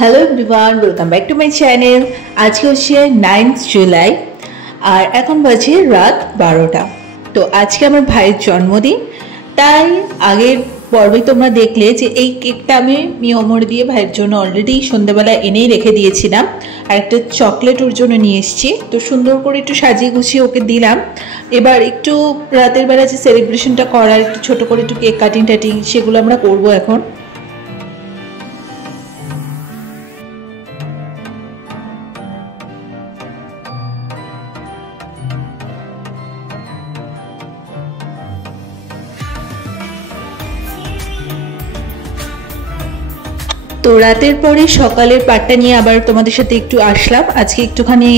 Hello everyone, welcome back to my channel. আজকে হচ্ছে 9th July আর এখন বাজে রাত 12টা। তো আজকে আমার ভাইয়ের জন্মদিন, তাই আগের পর্বে তোমরা দেখলে যে এই কেকটা আমি মিয়মর দিয়ে ভাইয়ের জন্য অলরেডি সন্ধ্যাবেলা এনেই রেখে দিয়েছিলাম, আর একটা চকলেট ওর জন্য নিয়ে এসেছি। তো সুন্দর করে একটু সাজিয়ে গুছিয়ে ওকে দিলাম। এবার একটু রাতের বেলা যে সেলিব্রেশনটা করার, একটু ছোটো করে একটু কেক কাটিং সেগুলো আমরা করবো এখন। তো রাতের পরে সকালের পাটটা নিয়ে আবার তোমাদের সাথে একটু আসলাম। আজকে একটুখানি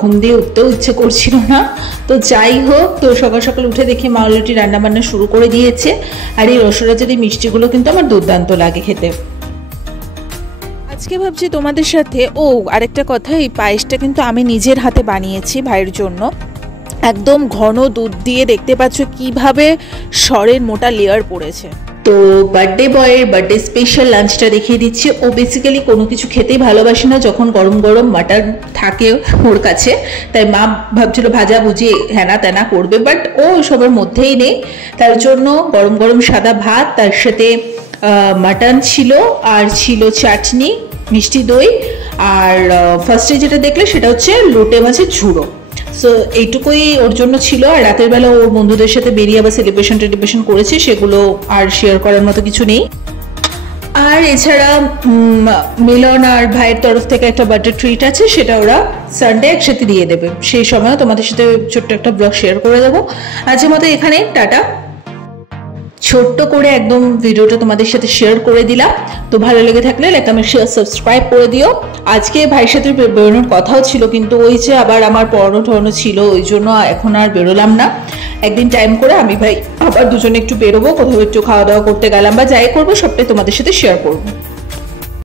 ঘুম দিয়ে উঠতেও ইচ্ছে করছিল না, তো যাই হোক, তো সকাল সকাল উঠে দেখি মা অলরেডি রান্নাবান্না শুরু করে দিয়েছে। আর এই রসরাজের এই মিষ্টিগুলো কিন্তু আমার দুর্দান্ত লাগে খেতে। আজকে ভাবছি তোমাদের সাথে আরেকটা কথা, এই পায়েসটা কিন্তু আমি নিজের হাতে বানিয়েছি ভাইয়ের জন্য। একদম ঘন দুধ দিয়ে, দেখতে পাচ্ছ কিভাবে সরের মোটা লেয়ার পড়েছে। তো বার্থডে বয়ের বার্থডে স্পেশাল লাঞ্চটা দেখিয়ে দিচ্ছি। ও বেসিক্যালি কোনো কিছু খেতেই ভালোবাসে না যখন গরম গরম মাটন থাকে ওর কাছে, তাই মা ভাবছিল ভাজা ভুজি হ্যানা ত্যানা করবে, বাট ও সবার মধ্যেই নেই। তার জন্য গরম গরম সাদা ভাত, তার সাথে মাটন ছিল, আর ছিল চাটনি, মিষ্টি দই, আর ফার্স্টে যেটা দেখলে সেটা হচ্ছে লোটে মাছের ঝুড়ো। সো এইটুকুই ওর জন্য ছিল। আর রাতের বেলা ওর বন্ধুদের সাথে বেরিয়ে আবার সেলিব্রেশন করেছে, সেগুলো আর শেয়ার করার মতো কিছু নেই। আর এছাড়া মিলন আর ভাইয়ের তরফ থেকে একটা বার্থডে ট্রিট আছে, সেটা ওরা সানডে একসাথে দিয়ে দেবে। সেই সময়ও তোমাদের সাথে ছোট্ট একটা ব্লগ শেয়ার করে দেবো। আজকের মতো এখানে টাটা। ছোট্ট করে একদম ভিডিওটা তোমাদের সাথে শেয়ার করে দিলাম। তো ভালো লেগে থাকলে লাইক, কমেন্ট, শেয়ার, সাবস্ক্রাইব করে দিও। আজকে ভাইয়ের সাথে বেরোনোর কথাও ছিল, কিন্তু ওই যে আবার আমার পড়ানো ছিল, ওই জন্য এখন আর বেরোলাম না। একদিন টাইম করে আমি ভাই আবার দুজনে একটু বেরোবো, কোথাও একটু খাওয়া দাওয়া করতে গেলাম, বা যাই করবো সবটাই তোমাদের সাথে শেয়ার করবো।